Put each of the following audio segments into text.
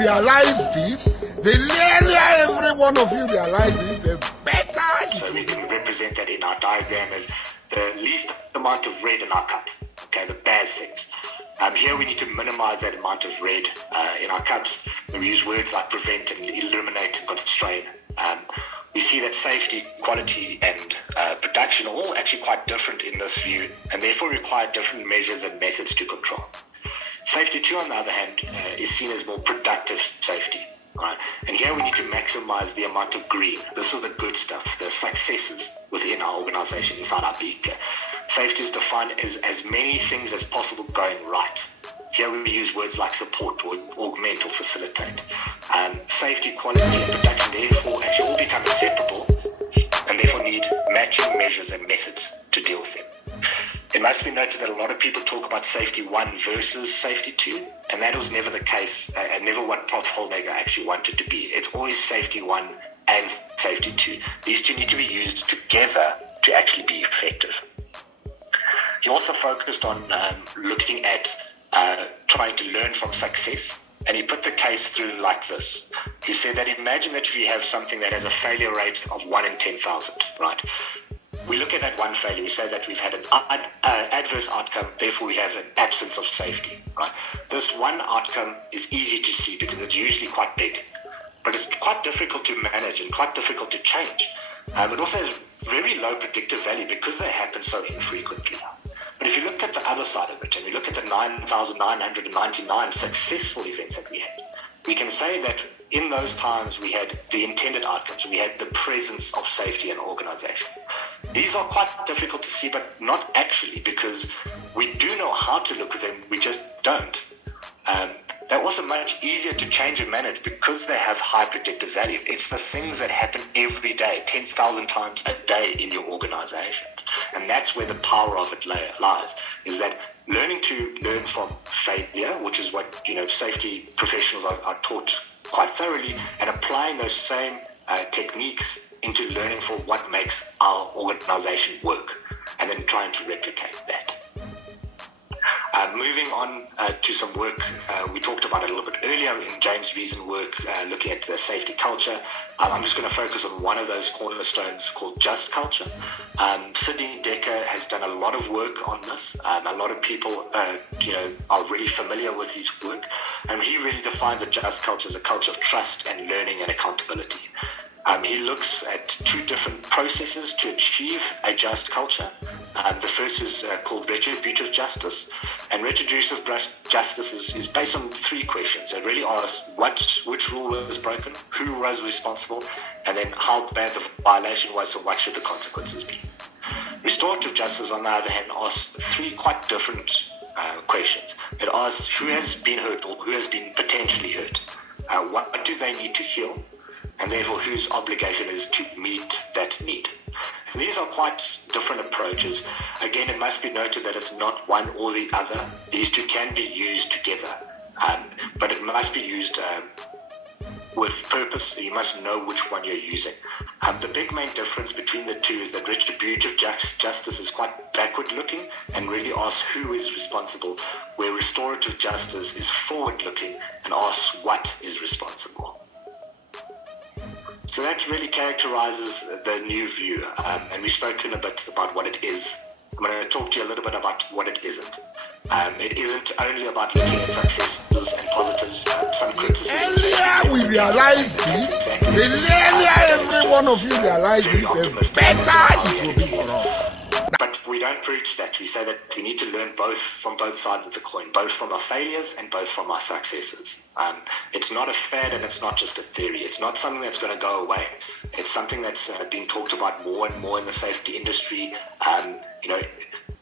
realize this, the earlier every one of you realize it, the better. So we can represent that in our diagram as the least amount of red in our cup, okay, the bad things. Here we need to minimize that amount of red in our cups. We use words like prevent and eliminate and constrain. We see that safety, quality, and production are all actually quite different in this view, and therefore require different measures and methods to control. Safety 2, on the other hand, is seen as more productive safety. Right? And here we need to maximize the amount of green. This is the good stuff, the successes within our organization, inside our beaker. Safety is defined as many things as possible going right. Here we use words like support or augment or facilitate. Safety, quality, and production therefore actually all become inseparable and therefore need matching measures and methods to deal with them. It must be noted that a lot of people talk about safety 1 versus safety 2, and that was never the case, and never what Prof. Holdegger actually wanted to be. It's always safety 1 and safety 2. These two need to be used together to actually be effective. He also focused on looking at trying to learn from success, and he put the case through like this. He said that imagine that if you have something that has a failure rate of 1 in 10,000, right? We look at that one failure, we say that we've had an adverse outcome, therefore we have an absence of safety, right? This one outcome is easy to see because it's usually quite big, but it's quite difficult to manage and quite difficult to change. It also has very low predictive value because they happen so infrequently. But if you look at the other side of it, and we look at the 9,999 successful events that we had, we can say that in those times we had the intended outcomes, we had the presence of safety in organization. These are quite difficult to see, but not actually, because we do know how to look at them, we just don't. They're also much easier to change and manage because they have high predictive value. It's the things that happen every day, 10,000 times a day in your organization. And that's where the power of it lies, is that learning to learn from failure, which is what safety professionals are taught quite thoroughly, and applying those same techniques into learning for what makes our organization work, and then trying to replicate that. Moving on to some work, we talked about it a little bit earlier in James Wiesen work, looking at the safety culture. I'm just going to focus on one of those cornerstones called just culture. Sidney Dekker has done a lot of work on this. A lot of people, are really familiar with his work, and he really defines a just culture as a culture of trust and learning and accountability. He looks at 2 different processes to achieve a just culture. The first is called retributive justice, and retributive justice is based on 3 questions. It really asks which rule was broken, who was responsible, and then how bad the violation was, so what should the consequences be. Restorative justice, on the other hand, asks 3 quite different questions. It asks who has been hurt or who has been potentially hurt, what do they need to heal, and therefore whose obligation is to meet that need. And these are quite different approaches. Again, it must be noted that it's not one or the other. These 2 can be used together, but it must be used with purpose. You must know which one you're using. The big main difference between the 2 is that retributive justice is quite backward looking and really asks who is responsible, where restorative justice is forward looking and asks what is responsible. So that really characterizes the new view, and we've spoken a bit about what it is. I'm going to talk to you a little bit about what it isn't. It isn't only about looking at successes and positives, some criticisms. Earlier we realize this, the earlier every one of you realize it, the better it will be for us. But we don't preach that. We say that we need to learn from both sides of the coin, both from our failures and both from our successes. It's not a fad and it's not just a theory. It's not something that's going to go away. It's something that's being talked about more and more in the safety industry.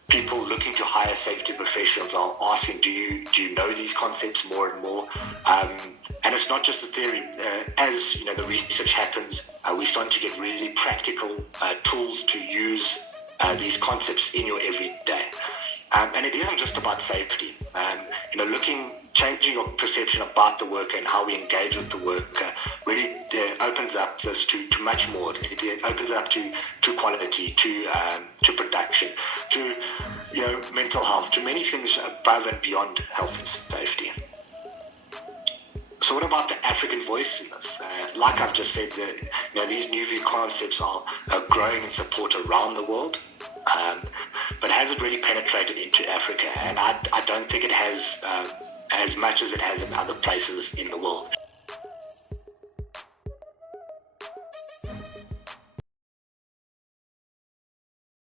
People looking to hire safety professionals are asking, do you know these concepts more and more? And it's not just a theory. As the research happens, we're starting to get really practical tools to use these concepts in your everyday. And it isn't just about safety. Changing your perception about the worker and how we engage with the worker really opens up this to much more. It opens up to quality, to production, to mental health, to many things above and beyond health and safety. So what about the African voice in this? Like I've just said, these new view concepts are growing in support around the world, but has it really penetrated into Africa? And I don't think it has as much as it has in other places in the world.